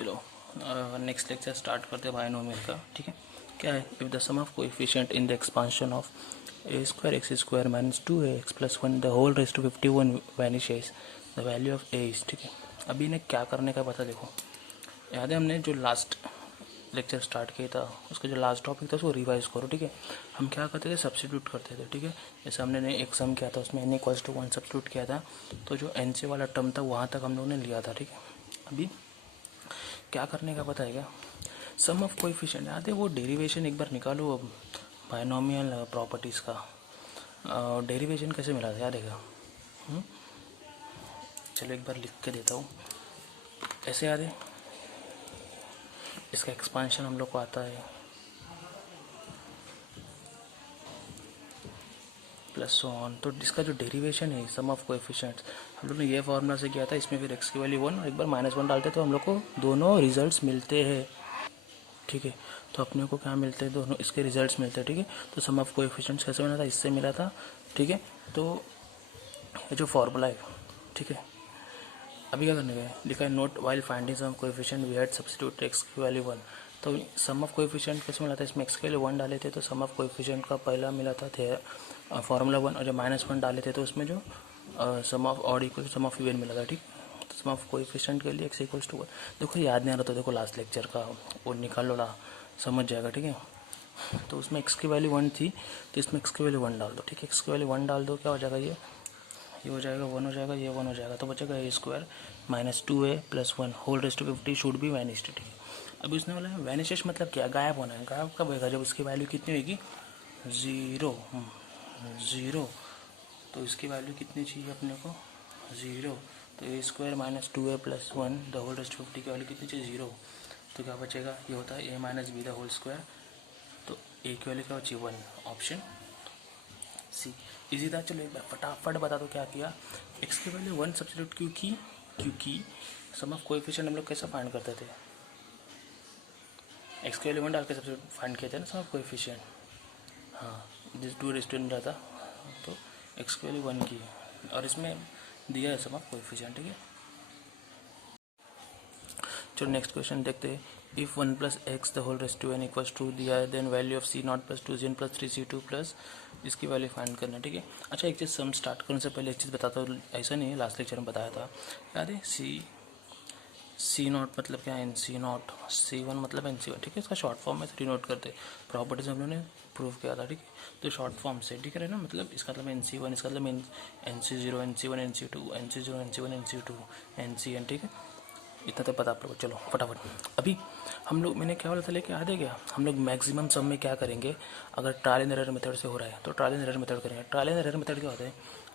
चलो next lecture start करते हैं बायनोमियल का। ठीक है, क्या है? If the sum of coefficient in the expansion of a square x square minus 2ax plus 1 the whole raise to 51 vanishes the value of a is. ठीक है, अभी इन्हें क्या करने का पता देखो। याद है हमने जो लास्ट लेक्चर स्टार्ट किया था उसका जो लास्ट टॉपिक था उसको रिवाइज करो। ठीक है, हम क्या करते थे? सब्स्टिट्यूट करते थे। ठीक है, जैसे हमने एक सम किया था उसमें n इक्वल्स टू 1 सब्स्टिट्यूट किया था तो जो n से वाला टर्म था वहाँ तक हम लोगों ने लिया था। ठीक है, अभी क्या करने का पता है क्या? सम ऑफ कोएफिशिएंट याद है, वो डेरिवेशन एक बार निकालो बायनोमियल प्रॉपर्टीज़ का। डेरिवेशन कैसे मिला था याद है क्या? चलो एक बार लिख के देता हूँ। ऐसे याद है, इसका एक्सपांशन हम लोग को आता है प्लस ऑन, तो इसका जो डेरिवेशन है सम ऑफ कोएफिशिएंट्स हम लोग ने ये फार्मूला से किया था। इसमें फिर x की वैल्यू 1 और एक बार -1 डालते तो हम लोग को दोनों रिजल्ट्स मिलते हैं। ठीक है, तो अपने को क्या मिलते हैं? दोनों इसके रिजल्ट्स मिलते हैं। ठीक है, तो सम ऑफ कोएफिशिएंट्स कैसे बना था? इससे मिला था। ठीक है, तो ये जो फार्मूला है, ठीक है, अभी क्या करने का है? लिखा है note while finding sum of coefficient we had substitute x की वैल्यू 1। तो सम ऑफ कोएफिशिएंट कैसे मिला था? इसमें x की वैल्यू 1 डाले थे तो सम ऑफ कोएफिशिएंट का पहला मिला था फार्मूला 1, और जब -1 डाले थे तो उसमें जो sum of odd equal sum of even मिला था। ठीक, तो सम ऑफ कोएफिशिएंट के लिए x इक्वल्स टू 1। देखो याद नहीं आ रहा तो देखो लास्ट लेक्चर का वो निकाल लो ना, समझ जाएगा। ठीक है, तो उसमें x की वैल्यू 1 थी तो इसमें x की वैल्यू 1 डाल दो। ठीक है, x की वैल्यू 1 डाल दो, क्या हो जाएगा? ये हो जाएगा 1 हो जाएगा, ये 1 हो जाएगा, तो बचेगा a square minus 2a plus 1 whole raise to 50 should be vanished. ठीक है, अभी उसने बोला वैनिशेस मतलब क्या? गायब होना है। गायब कब होगा? जब उसकी वैल्यू कितनी होगी? 0। तो इसकी वैल्यू कितनी चाहिए अपने को? 0। तो a square minus 2a plus 1 the whole raise to 50 की वैल्यू कितनी चाहिए? 0। तो क्या बचेगा? ये होता है a minus b the whole square. तो a की वैल्यू क्या बची? 1, ऑप्शन सी। इसी था। चलो एक बार फटाफट बता दो क्या किया। x की वैल्यू 1 सब्स्टिट्यूट क्यों की? क्योंकि सम ऑफ कोएफिशिएंट हम लोग कैसे फाइंड करते थे? x की वैल्यू 1 डाल के सब्स्टिट्यूट फाइंड किए थे ना सम ऑफ कोएफिशिएंट। हाँ, जिस 2 रेस्टोरेंट मिला था तो x की वैल्यू 1 की, और इसमें दिया है सम ऑफ कोएफिशिएंट। ठीक है, चलो नेक्स्ट क्वेश्चन देखते हैं। If 1 plus x the whole raise to n equals to दिया है then value of c not plus 2zn plus 3c2 प्लस इसकी वैल्यू फाइंड करना है। ठीक है, अच्छा एक चीज़ सम स्टार्ट करने से पहले एक चीज़ बताता हूँ। ऐसा नहीं है, लास्ट लेक्चर में बताया था याद है। सी नॉट मतलब क्या है? N C not. C1 मतलब NC1। ठीक है, इसका शॉर्ट फॉर्म में थ्री नोट करते प्रॉपर्टीज हम लोगों ने प्रूव किया था। ठीक है, तो शॉर्ट फॉर्म से ठीक है ना, मतलब इसका मतलब NC1, इसका मतलब NC0 NC1 NC2 NC0 NC1 NC2 NCN। ठीक है, इतना तो पता आप लोग। चलो फटाफट अभी हम लोग, मैंने क्या बोला था लेके याद है क्या? हम लोग मैक्सिमम सम में क्या करेंगे? अगर ट्रायल एंड एरर मेथड से हो रहा है तो ट्रायल एंड एरर मेथड करेंगे। ट्रायल एंड एरर मेथड क्या होता है?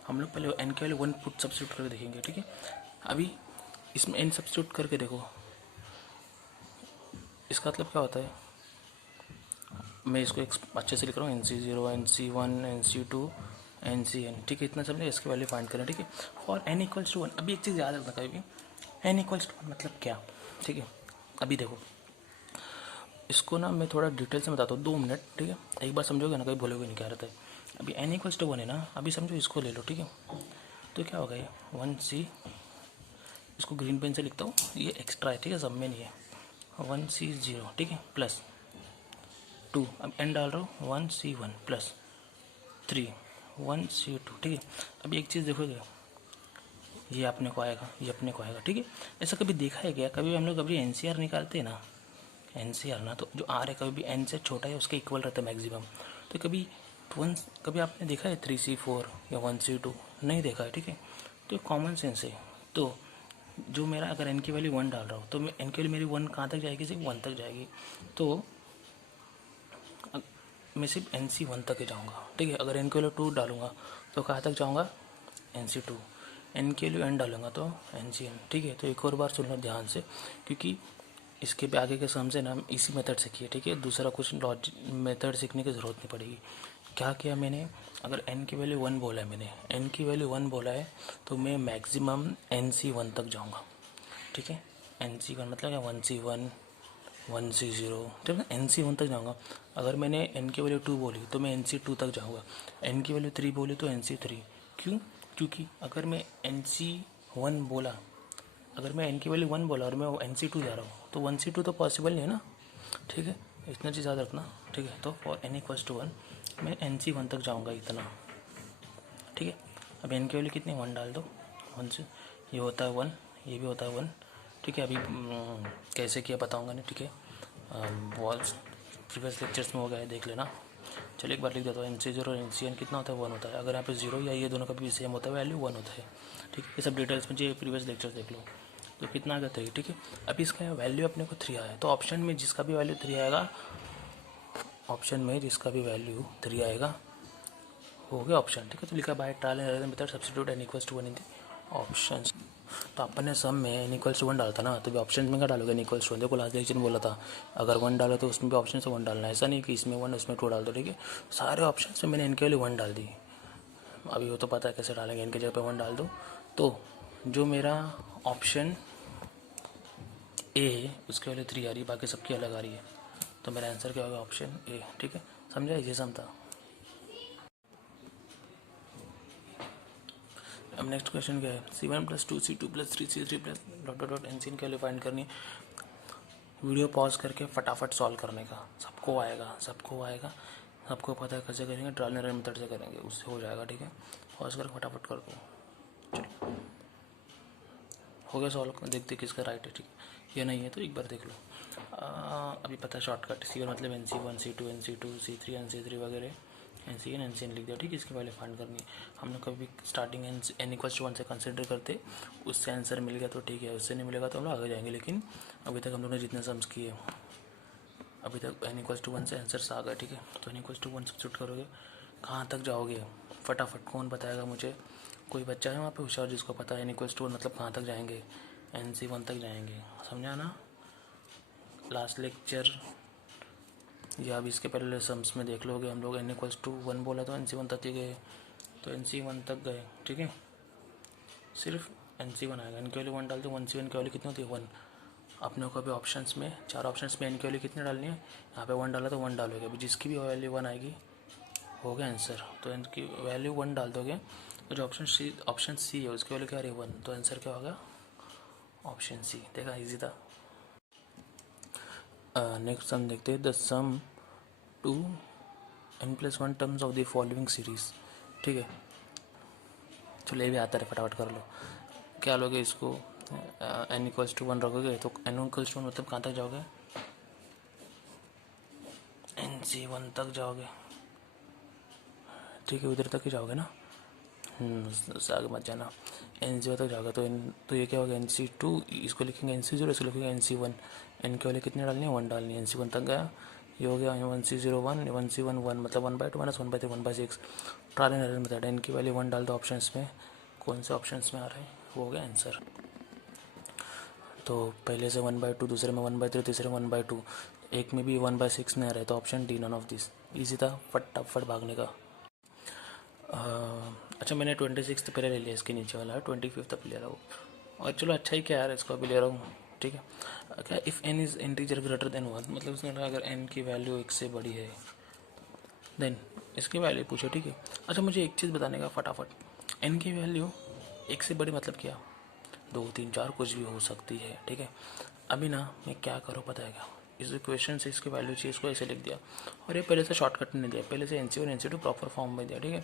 हम लोग पहले n के वैल्यू 1 पुट सब्स्टिट्यूट करके देखेंगे। ठीक है, अभी इसमें n सब्स्टिट्यूट करके देखो, इसका मतलब क्या होता है? मैं इसको एक अच्छे से लिख रहा हूँ, NC0 NC1 NC2 NCN। ठीक है, इतना समझे, इसकी वैल्यू फाइंड करें। ठीक है, फॉर n इक्वल्स टू 1। अभी एक चीज़ याद रखना कभी भी, n इक्वल्स टू 1 मतलब क्या? ठीक है, अभी देखो इसको ना मैं थोड़ा डिटेल से बताता हूँ, 2 मिनट। ठीक है, एक बार समझोगे ना, कभी भूलोगे नहीं क्या रहता है। अभी n इक्वल्स टू 1 है ना, अभी समझो इसको ले लो। ठीक है, तो क्या होगा? ये 1c, इसको ग्रीन पेन से लिखता हूँ, ये एक्स्ट्रा है। ठीक है, सब में नहीं है। 1c0 ठीक है, प्लस 2, अब n डाल रहा हूँ 1c1 प्लस 3 1c2। ठीक है, अब एक चीज़ देखोगे, ये अपने को आएगा, ये अपने को आएगा। ठीक है, ऐसा कभी देखा है क्या? कभी हम लोग कभी NCR निकालते हैं ना, NCR ना, तो जो R है कभी भी n से छोटा है उसके इक्वल रहता है मैक्सिमम। तो कभी आपने देखा है 3c4 या 1c2? नहीं देखा है। ठीक है, तो कॉमन सेंस है। तो जो मेरा अगर n की वैल्यू 1 डाल रहा हूँ तो n की वैल्यू मेरी 1 कहाँ तक जाएगी? सिर्फ 1 तक जाएगी। तो मैं सिर्फ NC1 तक ही जाऊँगा। ठीक है, अगर n की वैल्यू 2 डालूंगा तो कहाँ तक जाऊँगा? NC2। n की वैल्यू n डालूंगा तो NCN। ठीक है, तो एक और बार सुनना ध्यान से, क्योंकि इसके भी आगे के सम से ना इसी मेथड से किए। ठीक है, दूसरा कुछ लॉजिक मेथड सीखने की ज़रूरत नहीं पड़ेगी। क्या किया मैंने? अगर n की वैल्यू 1 बोला है, मैंने n की वैल्यू 1 बोला है तो मैं मैक्सिमम NC1 तक जाऊँगा। ठीक है, NC1 मतलब क्या? 1C1 1C0। ठीक है, NC1 तक जाऊँगा। अगर मैंने n की वैल्यू 2 बोली तो मैं NC2 तक जाऊँगा। n की वैल्यू 3 बोली तो NC3। क्यों? क्योंकि अगर मैं NC1 बोला अगर मैं n की वैल्यू 1 बोला और मैं NC2 जा रहा हूँ तो 1C2 तो पॉसिबल नहीं है ना, ठीक है, इतना चीज़ याद रखना, ठीक है। तो फॉर n इक्वल्स टू 1 मैं NC1 तक जाऊँगा इतना, ठीक है। अब n की वैल्यू कितनी 1 डाल दो, 1 से ये होता है 1, ये भी होता है 1, ठीक है। अभी कैसे किया बताऊँगा नहीं, ठीक है, वॉल्स प्रीवियस लेक्चर्स में हो गया है, देख लेना। चलिए एक बार लिख देता हूँ, NC0 और NCN कितना होता है 1 होता है। अगर यहाँ पे 0 या ये दोनों का भी सेम होता है वैल्यू 1 होता है, ठीक है। ये सब डिटेल्स में जो प्रीवियस लेक्चर देख लो। तो कितना आ गया 3, ठीक है। अभी इसका वैल्यू अपने को 3 आया, तो ऑप्शन में जिसका भी वैल्यू 3 आएगा, ऑप्शन में जिसका भी वैल्यू 3 आएगा हो गया ऑप्शन, ठीक है। तो लिखा by trial and error method substitute n equals to 1 in the options. तो अपन ने सम में n इक्वल्स टू 1 डालता ना, तो भी ऑप्शन में क्या डालोगे n इक्वल्स टू 1। देखो लास्ट लेक्चर में बोला था अगर 1 डालो तो उसमें भी ऑप्शन से 1 डालना है, ऐसा नहीं कि इसमें 1 उसमें 2 डाल दो, ठीक है। सारे ऑप्शन में मैंने n की वैल्यू 1 डाल दी। अभी वो तो पता है कैसे डालेंगे, n की जगह पे 1 डाल दो। तो जो मेरा ऑप्शन ए है उसकी वैल्यू 3 आ रही है, बाकी सबकी अलग आ रही है, तो मेरा आंसर क्या होगा ऑप्शन ए, ठीक है। समझा, ये सम था। अब नेक्स्ट क्वेश्चन क्या है, C1 + 2C2 + 3C3 + dot dot dot NCN की वैल्यू फाइंड करनी है। वीडियो पॉज करके फटाफट सॉल्व करने का, सबको आएगा, सबको पता है कैसे करेंगे, ट्रायल एंड एरर मेथड से करेंगे, उससे हो जाएगा, ठीक है। पॉज करके फटाफट कर दो, चलो हो गया सॉल्व। देखते किसका राइट है, ठीक है। ये नहीं है तो एक बार देख लो। अभी पता है शॉर्टकट, C1 मतलब NC1 C2 NC2 C3 NC3 वगैरह, NCN NCN लिख दिया, ठीक है। इसकी वैल्यू फाइंड करनी है। हम लोग कभी स्टार्टिंग n इक्वल्स टू 1 से कंसिडर करते, उससे आंसर मिल गया तो ठीक है, उससे नहीं मिलेगा तो हम लोग आगे जाएंगे। लेकिन अभी तक हम लोग ने जितने सम्स किए अभी तक n इक्वल्स टू 1 से आंसर्स आ गए, ठीक है। तो n इक्वल्स टू 1 सब्स्टिट्यूट करोगे, कहाँ तक जाओगे फटाफट, कौन बताएगा मुझे। कोई बच्चा है वहाँ पे होशियार जिसको पता है n इक्वल्स टू 1 मतलब कहाँ तक जाएंगे, NC1 तक जाएंगे, समझा ना। लास्ट लेक्चर या अभी इसके पहले सम्स में देख लोगे, हम लोग n इक्वल्स टू 1 बोला तो NC1 तक ही गए, तो NC1 तक गए, ठीक है। सिर्फ NC1 आएगा, n की वैल्यू 1 डाल दो, 1C1 की वैल्यू कितनी होती है 1। अपने को अभी ऑप्शंस में 4 ऑप्शंस में n की वैल्यू कितनी डालनी है, यहाँ पे 1 डाला तो 1 डालोगे, अभी जिसकी भी वैल्यू 1 आएगी हो गया आंसर। तो n की वैल्यू 1 डाल दोगे, तो जो ऑप्शन सी है उसकी वैल्यू क्या आ रही है 1, तो आंसर क्या होगा ऑप्शन सी। देखा, ईजी था। नेक्स्ट सम देखते हैं, the sum to n+1 terms of the following series, ठीक है। चलो ये भी आता है, फटाफट कर लो। क्या लोगे इसको, n इक्वल्स टू 1 रखोगे तो n इक्वल्स टू 1 मतलब कहाँ तक जाओगे, NC1 तक जाओगे, ठीक है, उधर तक ही जाओगे ना, उससे आगे मत जाना, NC1 तक जाओगे। तो ये क्या होगा NC2, इसको लिखेंगे NC0, इसको लिखेंगे NC1। n के वाले कितने डालनी है 1 डालनी है, NC1 तक गया, ये हो गया 1C01 1C1 1 मतलब 1/2 - 1/3 1/6। Trial and error method, n की वैल्यू 1 डाल दो ऑप्शंस में, कौन से ऑप्शंस में आ रहे हैं, वो हो गया आंसर। तो पहले से 1/2, दूसरे में 1/3, तीसरे में 1/2, एक में भी 1/6 नहीं आ रहा है, तो option D none of this. Easy था, फटाफट भागने का। अच्छा मैंने 26 पहले ले लिया, इसके नीचे वाला 25 तक ले रहा हूँ, और चलो अच्छा ही क्या यार, इसको अभी ले रहा हूँ, ठीक है। क्या if n is integer greater than 1, मतलब उसने कहा अगर n की वैल्यू 1 से बड़ी है देन इसकी वैल्यू पूछो, ठीक है। अच्छा मुझे एक चीज़ बताने का फटाफट, n की वैल्यू 1 से बड़ी मतलब क्या, 2 3 4 कुछ भी हो सकती है, ठीक है। अभी ना मैं क्या करूँ पता है क्या, इस इक्वेशन से इसकी वैल्यू चाहिए, इसको ऐसे लिख दिया, और ये पहले से शॉर्टकट नहीं दिया, पहले से NC1 NC2 प्रॉपर फॉर्म में दिया, ठीक है।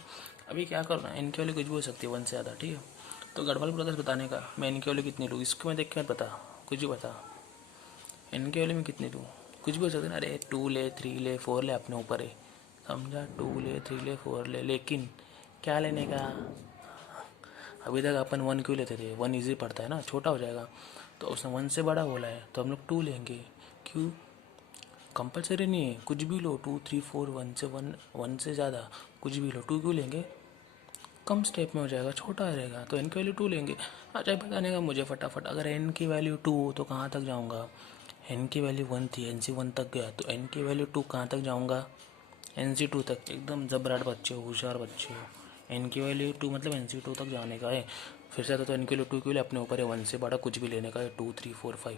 अभी क्या करना, n की वैल्यू कुछ भी हो सकती है 1 से ज़्यादा, ठीक है। तो गढ़वाल ब्रदर्स बताने का, मैं n की वैल्यू कितनी लूँ, इसको मैं देख के मत बता, कुछ भी बता, n की वैल्यू में कितनी लूँ, कुछ भी हो सकता है ना, अरे 2 ले 3 ले 4 ले, अपने ऊपर है, समझा, 2 ले 3 ले 4 ले, लेकिन क्या लेने का, अभी तक अपन 1 क्यों लेते थे, 1 ईजी पड़ता है ना, छोटा हो जाएगा, तो उसने 1 से बड़ा बोला है तो हम लोग 2 लेंगे, क्यों, कंपलसरी नहीं है, कुछ भी लो, 2 3 4 1 से ज़्यादा कुछ भी लो, 2 क्यों लेंगे, कम स्टेप में हो जाएगा, छोटा रहेगा, तो n की वैल्यू 2 लेंगे। अच्छा बताने का मुझे फटाफट, अगर n की वैल्यू 2 हो तो कहाँ तक जाऊँगा, n की वैल्यू 1 थी, NC1 तक गया, तो n की वैल्यू 2 कहाँ तक जाऊँगा, NC2 तक। एकदम जबराट बच्चे हो, होशियार बच्चे हो, n की वैल्यू 2 मतलब NC2 तक जाने का है। फिर से तो n की वैल्यू 2 के लिए अपने ऊपर है, 1 से बड़ा कुछ भी लेने का है, 2 3 4 5,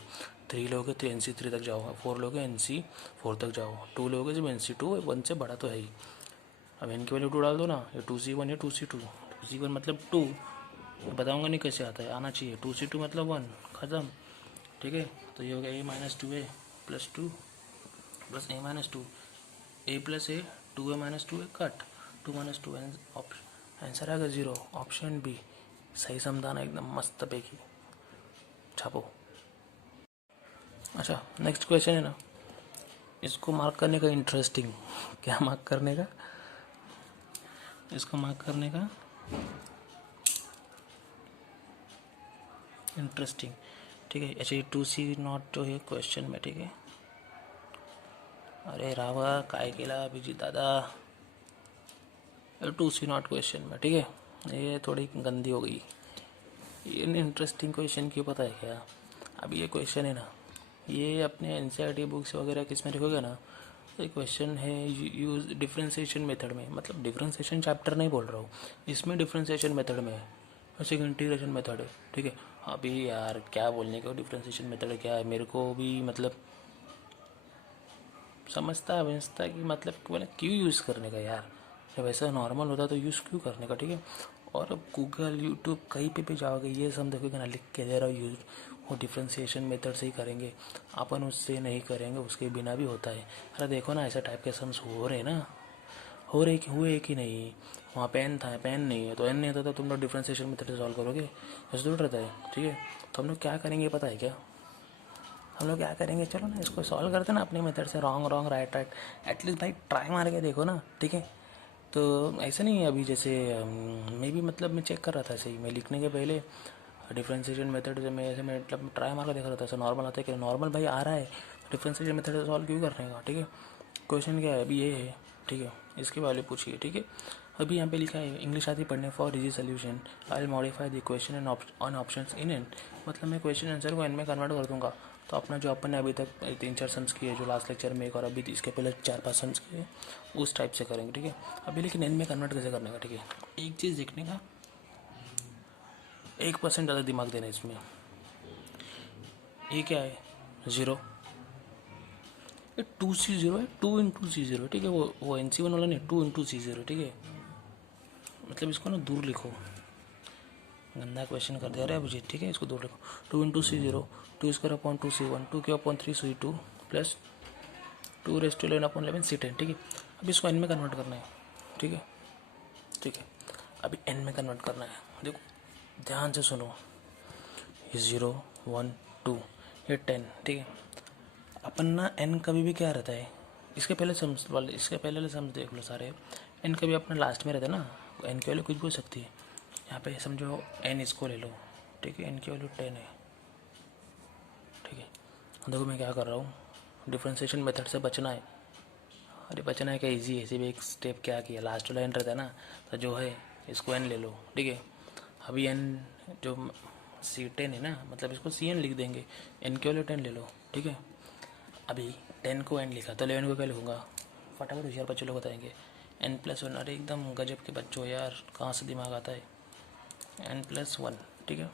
3 लोगे तो NC3 तक जाओ, 4 लोगे NC4 तक जाओ, 2 लोगे जब NC2, 1 से बड़ा तो है ही। अब n की वैल्यू 2 डाल दो ना, ये 2C1 है 2C2, 2C1 मतलब 2, बताऊंगा नहीं कैसे आता है, आना चाहिए। 2C2 मतलब 1, ख़त्म। ठीक है, तो ये हो गया a-2a plus 2 plus a-2, a plus a, 2a-2a cut, 2 - 2 answer आएगा 0, ऑप्शन बी। सही समझाना एकदम मस्त पैकी, छापो। अच्छा, नेक्स्ट क्वेश्चन है ना, इसको मार्क करने का इंटरेस्टिंग। क्या मार्क करने का? इसको मार्क करने का इंटरेस्टिंग। ठीक है, अच्छा ये 2C नॉट जो है क्वेश्चन में, ठीक है। अरे रावा काय केला अभिजीत दादा, 2C नॉट क्वेश्चन में, ठीक है। ये थोड़ी गंदी हो गई। ये इंटरेस्टिंग क्वेश्चन क्यों पता है क्या? अभी ये क्वेश्चन है ना, ये अपने NCERT बुक्स वगैरह किस में देखोगे ना, तो क्वेश्चन है यूज डिफ्रेंशिएशन मेथड में, मतलब डिफ्रेंशिएशन चैप्टर नहीं बोल रहा हूँ, इसमें डिफ्रेंशिएशन मेथड में है, ऐसे इंटीग्रेशन मेथड है, ठीक है। अभी यार क्या बोलने का, डिफ्रेंशिएशन मेथड क्या है, मेरे को भी मतलब समझता कि मतलब क्यों यूज़ करने का यार, जब ऐसा नॉर्मल होता तो यूज़ क्यों करने का, ठीक है। और अब गूगल यूट्यूब कहीं पे भी जाओगे ये सब देखोगे ना, लिख के दे रहा हो यूज, वो डिफ्रेंशिएशन मेथड से ही करेंगे, अपन उससे नहीं करेंगे, उसके बिना भी होता है। अरे देखो ना, ऐसा टाइप के सम्स हो रहे ना, हो रहे कि हुए कि नहीं। वहाँ पेन था, पेन नहीं है तो एन नहीं होता, तो तुम लोग डिफ्रेंशिएशन मेथड से सॉल्व करोगे, ऐसा थोड़ा रहता है, ठीक है। तो हम लोग क्या करेंगे पता है क्या, हम लोग क्या करेंगे, चलो ना इसको सॉल्व करते ना अपने मेथड से, wrong wrong right right, at least भाई ट्राई मार के देखो ना, ठीक है। तो ऐसा नहीं है, अभी जैसे मैं भी मतलब मैं चेक कर रहा था, सही मैं लिखने के पहले डिफ्रेंशिएशन मेथड से मैं ऐसे मतलब ट्राई मार कर देख रहा था, ऐसा नॉर्मल आता है कि नॉर्मल भाई आ रहा है, डिफ्रेंशिएशन मेथड से सॉल्व क्यों करने का, ठीक है। क्वेश्चन क्या है अभी ये है, ठीक है, इसके वाले पूछिए, ठीक है। अभी यहाँ पे लिखा है इंग्लिश आती पढ़ने for easy solution I will modify the question and on options in an, मतलब मैं क्वेश्चन आंसर को एन में कन्वर्ट कर दूंगा। तो अपना जो अपन ने अभी तक 3-4 सम्स किए, जो लास्ट लेक्चर में एक और अभी इसके पहले 4-5 सम्स किए, उस टाइप से करेंगे, ठीक है। अभी लेकिन एन में कन्वर्ट कैसे करने का, ठीक है। एक चीज़ देखने का, 1% ज़्यादा दिमाग देना इसमें। ये क्या है 0, ये 2C0 है, 2 × C0, ठीक है। वो NC1 वाला नहीं, 2 × C0, ठीक है। मतलब इसको ना दूर लिखो, गंदा क्वेश्चन कर दिया रहा है मुझे, ठीक है। इसको दूर लिखो, 2 × C0, 2² 2C1, 2³ 3C2 plus 2⁻11 C10, ठीक है। अब इसको एन में कन्वर्ट करना है, ठीक है, ठीक है। अभी एन में कन्वर्ट करना है, देखो ध्यान से सुनो, ये 0 1 2, ये 10, ठीक है। अपन ना एन कभी भी क्या रहता है, इसके पहले सम्स वाले, इसके पहले वाले सम्स देख लो सारे, एन कभी अपना लास्ट में रहता है ना, एन के वैल्यू कुछ भी हो सकती है। यहाँ पे समझो एन इसको ले लो, ठीक है, एन की वैल्यू 10 है, ठीक है। देखो मैं क्या कर रहा हूँ, डिफ्रेंशिएशन मेथड से बचना है। अरे बचना है क्या, इजी है, सिर्फ एक स्टेप क्या किया, लास्ट वाला एन रहता है ना, तो जो है इसको एन ले लो, ठीक है। अभी एन जो C10 है ना, मतलब इसको CN लिख देंगे, एन के वैल्यू 10 ले लो, ठीक है। अभी 10 को एन लिखा तो 11 को क्या लिखूँगा, फटाफट होशियार बच्चे लोग बताएंगे, n+1। अरे एकदम गजब के बच्चों यार, कहाँ से दिमाग आता है, n+1, ठीक है।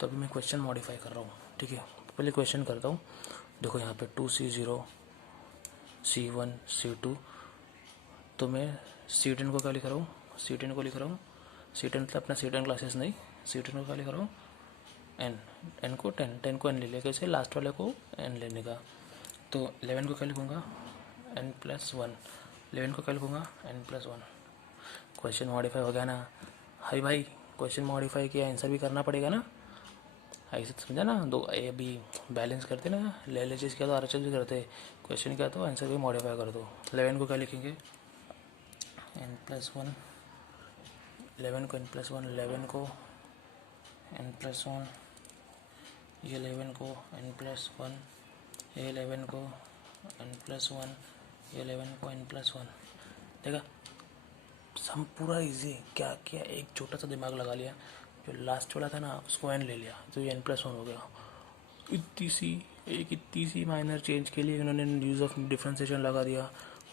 तो अभी मैं क्वेश्चन मॉडिफाई कर रहा हूँ, ठीक है। पहले क्वेश्चन करता हूँ, देखो यहाँ पे 2C0 C1 C2, तो मैं C10 को क्या लिख रहा हूँ, C10 को लिख रहा हूँ, C10 मतलब अपना C10 क्लासेस नहीं, C10 को क्या लिख रहा हूँ, एन को 10 को एन ले लिया, कैसे लास्ट वाले को एन लेने का। तो 11 को क्या लिखूँगा, n+1, 11 को क्या लिखूँगा, n+1। क्वेश्चन मॉडिफाई हो गया ना, हाई भाई क्वेश्चन मॉडिफाई किया, आंसर भी करना पड़ेगा ना, ऐसे समझा ना। दो अभी बैलेंस करते ना, ले चीज़ किया तो RHS भी करते, क्वेश्चन किया तो आंसर भी मॉडिफाई कर दो। 11 को क्या लिखेंगे, n+1, 11 को n+1, 11 को n+1, ये 11 को n+1, ये 11 को n+1, ये 11 को n+1, देखा सम पूरा इजी। क्या किया, एक छोटा सा दिमाग लगा लिया, जो लास्ट वाला था ना उसको एन ले लिया, तो ये n+1 हो गया। इतनी सी माइनर चेंज के लिए इन्होंने यूज़ ऑफ डिफ्रेंशिएशन लगा दिया,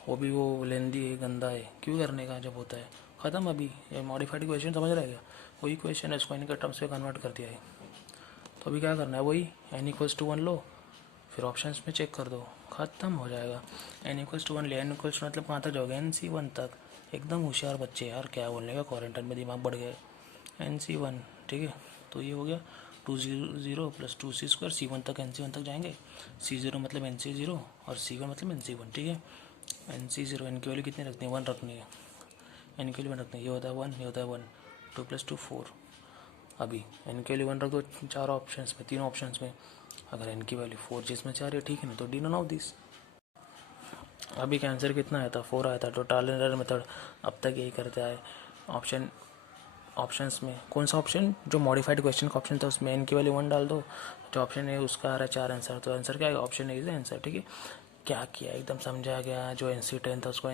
वो भी वो लेंदी है, गंदा है, क्यों करने का जब होता है, ख़त्म। अभी ये मॉडिफाइड क्वेश्चन समझ रहा है क्या, वही क्वेश्चन है, इसको इनके टर्म्स में कन्वर्ट कर दिया है। तो अभी क्या करना है, वही n=1 लो, फिर ऑप्शंस में चेक कर दो, ख़त्म हो जाएगा। n=1 ले, n= मतलब कहाँ तक जाओगे, NC1 तक। एकदम होशियार बच्चे यार, क्या बोलने का, क्वारंटाइन में दिमाग बढ़ गया है। NC1, ठीक है। तो ये हो गया 2 0 प्लस 2C² C1 तक NC1 तक जाएंगे, C0 मतलब NC0 और C1 मतलब NC1, ठीक है। NC0 n की वैल्यू कितनी रखनी है, 1 रखनी है, n की वैल्यू 1 रखनी है, ये होता है 1, ये होता है 1, 2 + 2 4। अभी n की वैल्यू 1 रख दो चारों ऑप्शंस में, तीनों ऑप्शंस में। अगर n की वैल्यू 4 जिसमें 4 है, ठीक है ना, तो डी नन ऑफ दिस। अभी का आंसर कितना आया था, 4 आया था। तो ट्रायल एंड एरर मेथड अब तक यही करता है। ऑप्शंस में कौन सा ऑप्शन, जो मॉडिफाइड क्वेश्चन का ऑप्शन था उसमें n की वैल्यू 1 डाल दो, जो ऑप्शन है उसका आ रहा है 4 आंसर, तो आंसर क्या आएगा, ऑप्शन ए इज आंसर, ठीक है। क्या किया, एकदम समझा गया। जो NC10 था उसको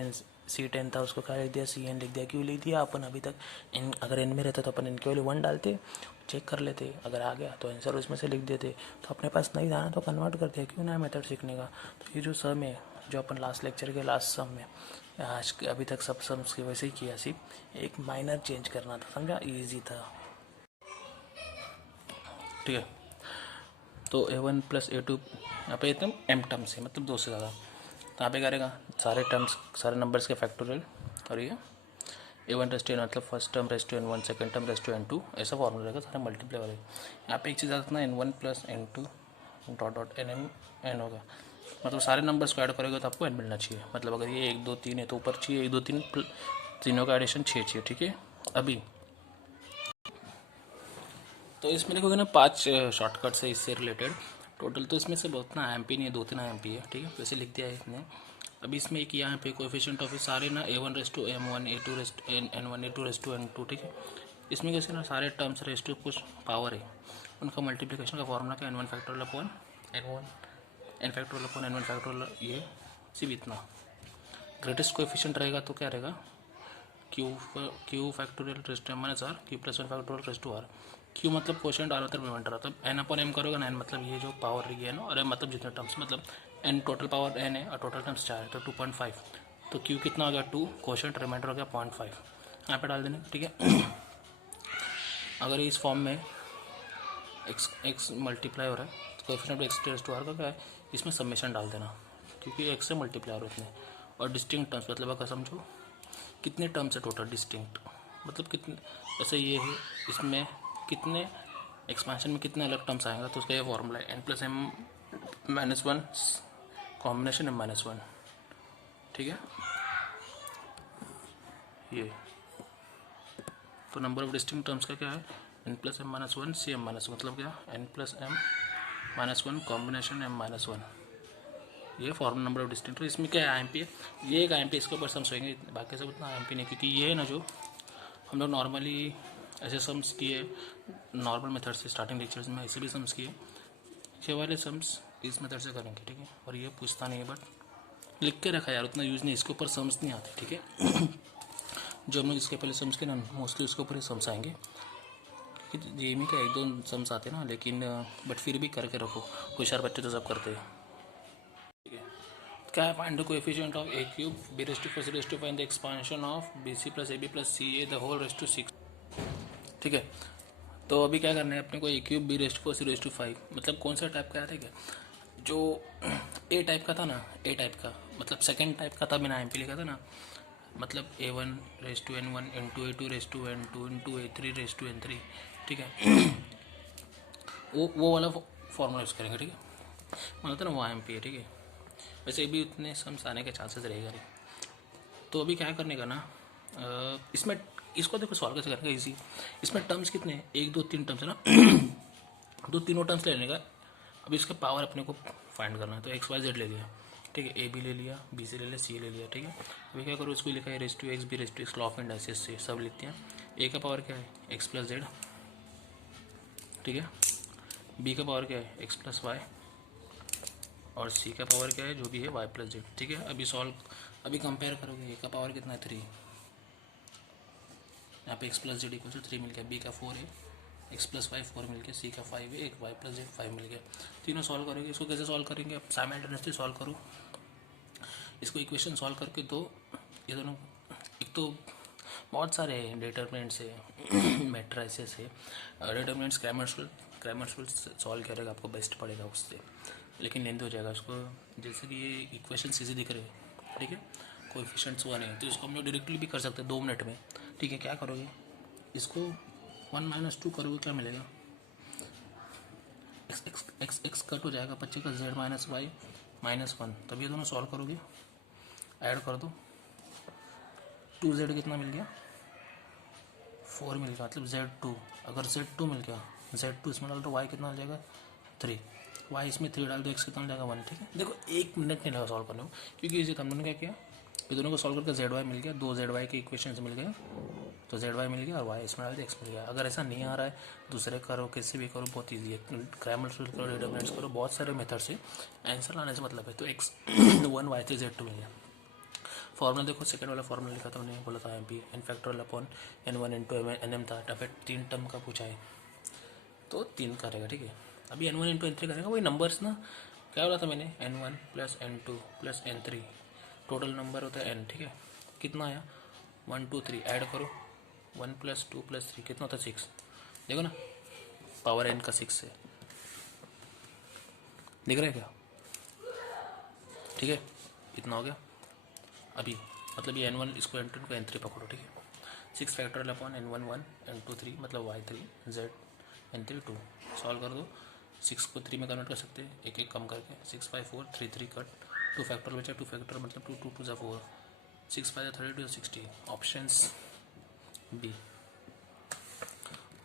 C10 था उसको क्या लिख दिया, CN लिख दिया। क्यों लिख दिया, अपन अभी तक n अगर n में रहता तो अपन n की वैल्यू 1 डालते, चेक कर लेते, अगर आ गया तो आंसर उसमें से लिख देते। तो अपने पास नहीं था ना तो कन्वर्ट कर दिया, क्यों नया मेथड सीखने का। तो ये जो सम है, जो अपन लास्ट लेक्चर के लास्ट सम में, आज अभी तक सब सम्स के वैसे ही किया, सिर्फ एक माइनर चेंज करना था, समझा, ईजी था, ठीक है। तो A1 + A2 यहाँ पे एकदम m टर्म्स है, मतलब 2 से ज़्यादा। तो यहाँ पे करेगा सारे टर्म्स, सारे नंबर्स के फैक्टोरियल, और ये A1 + n मतलब first term raise to n1, second term raise to n2, ऐसा फॉर्मूला रहेगा सारे मल्टीप्लाई वाले। यहाँ पे एक चीज़ आता है ना, n1 + n2 dot nm n होगा, मतलब सारे नंबर्स को ऐड करोगे तो आपको n मिलना चाहिए। मतलब अगर ये 1 2 3 है तो ऊपर चाहिए 1 2 3, तीनों का एडिशन 6 चाहिए, ठीक है। अभी तो इसमें देखोगे ना 5 शॉर्टकट्स है इससे रिलेटेड टोटल। तो इसमें से बहुत ना IMP नहीं है, 2-3 IMP है, ठीक है, वैसे लिख दिया है इसने। अभी इसमें एक यहाँ पे कोएफिशिएंट ऑफ सारे ना A1 raise to M1, A2 raise N1, A2 raise to N2, ठीक है। इसमें कैसे ना सारे टर्म्स रेस टू कुछ पावर है, उनका मल्टीप्लिकेशन का फॉर्मूला क्या, N1 factorial upon N1, N factorial upon N1 factorial, ये सिर्फ इतना। ग्रेटेस्ट कोएफिशिएंट रहेगा तो क्या रहेगा, Q factorial raise to M - R, Q + 1 factorial raise to R। Q मतलब क्वेश्चन R मतलब रिमाइंडर, मतलब n/m करोगे ना, n मतलब ये जो पावर रही है ना, और m मतलब जितने टर्म्स, मतलब n टोटल पावर n है और टोटल टर्म्स 4 है, तो 2.5। तो क्यू कितना हो गया 2, क्वेश्चन रिमाइंडर हो गया 0.5, यहाँ पे डाल देना, ठीक है। अगर इस फॉर्म में x मल्टीप्लाई हो रहा है तो कोएफिशिएंट x → R का क्या है, इसमें समेशन डाल देना, क्योंकि x से मल्टीप्लाई हो रहे हैं। और डिस्टिंक्ट टर्म्स मतलब अगर समझो कितने टर्म्स है टोटल, डिस्टिंक्ट मतलब कितने, जैसे ये है, इसमें कितने एक्सपेंशन में कितने अलग टर्म्स आएंगे, तो उसका ये फॉर्मूला है n+m-1 कॉम्बिनेशन m-1, ठीक है। ये तो नंबर ऑफ डिस्टिंक्ट टर्म्स का क्या है, n+m-1 से m-1, मतलब क्या, n+m-1 कॉम्बिनेशन m-1, ये फॉर्मूला नंबर ऑफ डिस्टिंक्ट। तो इसमें क्या है, IMP है, ये एक IMP, इसके ऊपर सम्स होंगे, बाकी सब उतना IMP नहीं, क्योंकि ये है ना जो हम लोग नॉर्मली ऐसे सम्स किए नॉर्मल मेथड से, स्टार्टिंग लेक्चर्स में ऐसे भी सम्स किए, ये वाले सम्स इस मेथड से करेंगे, ठीक है। और ये पूछता नहीं है, बट लिख के रखा यार, उतना यूज़ नहीं, इसके ऊपर सम्स नहीं आते, ठीक है। जो हम लोग इसके पहले सम्स के ना, मोस्टली उसके ऊपर ही सम्स आएंगे, क्योंकि जेईई का 1-2 सम्स आते हैं ना, लेकिन बट फिर भी करके रखो, होशियार बच्चे तो सब करते हैं, ठीक है। क्या है, find the coefficient of a³ b⁴ the expansion of bc + ab + ca the whole raise to 6, ठीक है। तो अभी क्या करना है अपने को, a³ b⁴ c⁵, मतलब कौन सा टाइप का आता है क्या, जो ए टाइप का था ना, ए टाइप का मतलब सेकंड टाइप का था, मैंने IMP लिखा था ना, मतलब A1 raise to N1 × A2 raise to N2 × A3 raise to N3, ठीक है। वो वाला फॉर्मूला यूज़ करेंगे, ठीक है, मतलब ना वो IMP है, ठीक है। वैसे भी उतने सम्स आने के चांसेस रहेगा नहीं। तो अभी क्या करने का ना, इसमें इसको देखो सॉल्व कैसे करेंगे, इजी। इसमें टर्म्स कितने हैं, 1 2 3 टर्म्स है ना, दो तीनों टर्म्स लेने का। अभी इसका पावर अपने को फाइंड करना है, तो XYZ ले लिया, ठीक है, AB ले लिया, BC ले लिया, C ले लिया, ठीक है। अभी क्या करो, इसको लिखा है raise to x, b raise to x, law of indices से सब लिखते हैं। A का पावर क्या है, x + z, ठीक है। B का पावर क्या है, x + y, और C का पावर क्या है, जो भी है y + z, ठीक है। अभी कंपेयर करोगे, A का पावर कितना है 3, यहाँ पे x + z = 3 मिल गया, B का 4 है, x + y 4 मिल गया, C का 5 है, एक y + z 5 मिल गया। तीनों सॉल्व करेंगे। इसको कैसे सॉल्व करेंगे, अब साइमल्टेनियसली सॉल्व करो, इसको इक्वेशन सॉल्व करके दो, ये दोनों, एक तो बहुत सारे डिटर्मिनेंट्स है, मैट्रिसेस है, डिटर्मिनेंट्स क्रैमर्स रूल सॉल्व करेगा, आपको बेस्ट पड़ेगा उससे, लेकिन लेंथ हो जाएगा उसको। जैसे कि ये इक्वेशन इजी दिख रहे हैं, ठीक है, कोएफिशिएंट्स 1 है, तो इसको हम लोग डायरेक्टली भी कर सकते हैं 2 मिनट में, ठीक है। क्या करोगे, इसको 1 - 2 करोगे क्या मिलेगा, x x x x cut हो जाएगा, बच्चे का z-y-1, तब ये दोनों सॉल्व करोगे, ऐड कर दो, 2z कितना मिल गया 4 मिल गया, मतलब z2, अगर z2 मिल गया, z2 इसमें डाल दो, y कितना मिल जाएगा 3, y इसमें 3 डाल दो, x कितना मिल जाएगा 1। ठीक है, देखो 1 मिनट नहीं लगा सॉल्व करने में, क्योंकि इसे हम लोगों ने क्या किया, ये दोनों को सॉल्व करके z y मिल गया, 2 z y के इक्वेशन मिल गए, तो z y मिल गया और y इसमें डाल दो, x मिल गया। अगर ऐसा नहीं आ रहा है, दूसरे करो, किसी भी करो, बहुत ईजी है, ग्रामर सोल्व करो, डिटरमिनेंट्स करो, बहुत सारे मेथड से आंसर लाने से मतलब है। तो x 1 y3 z2 मिल गया। फॉर्मूला देखो, सेकंड वाला फॉर्मूला लिखा था मैंने, बोला था M P N factorial upon n1 n2 nm था, फिर 3 टर्म का पूछा है तो 3 करेगा। ठीक है, अभी n1 n2 n3 करेगा, वही नंबर्स ना, क्या बोला था मैंने, n1 + n2 + n3, total number होता है n। ठीक है, कितना आया 1 2 3, ऐड करो, 1 + 2 + 3 कितना होता है 6, देखो ना, पावर n का 6 से, दिख रहा है क्या, ठीक है, कितना हो गया अभी, मतलब ये n1 इसको n2 को n3 पकड़ो। ठीक है, 6 फैक्टोरियल अपॉन n1 1 n2 3, मतलब y3 z n3 2, सॉल्व कर दो, 6 को 3 में कन्वर्ट कर सकते हैं, एक एक कम करके, 6 5 4 3 3 कट, 2 फैक्टोरियल बचा, 2 फैक्टोरियल मतलब 2 2 2 4, 6 5 32 60, ऑप्शंस बी,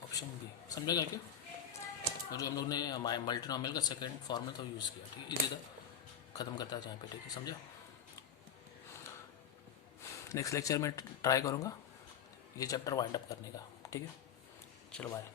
ऑप्शन बी, समझेगा क्या, और जो हम लोग ने मल्टीनोमियल का सेकंड फॉर्मूला तो यूज़ किया। ठीक है, इसी तरह ख़त्म करता है जहाँ पे। ठीक है, समझा, नेक्स्ट लेक्चर में ट्राई करूँगा ये चैप्टर वाइंड अप करने का। ठीक है, चलो बाय।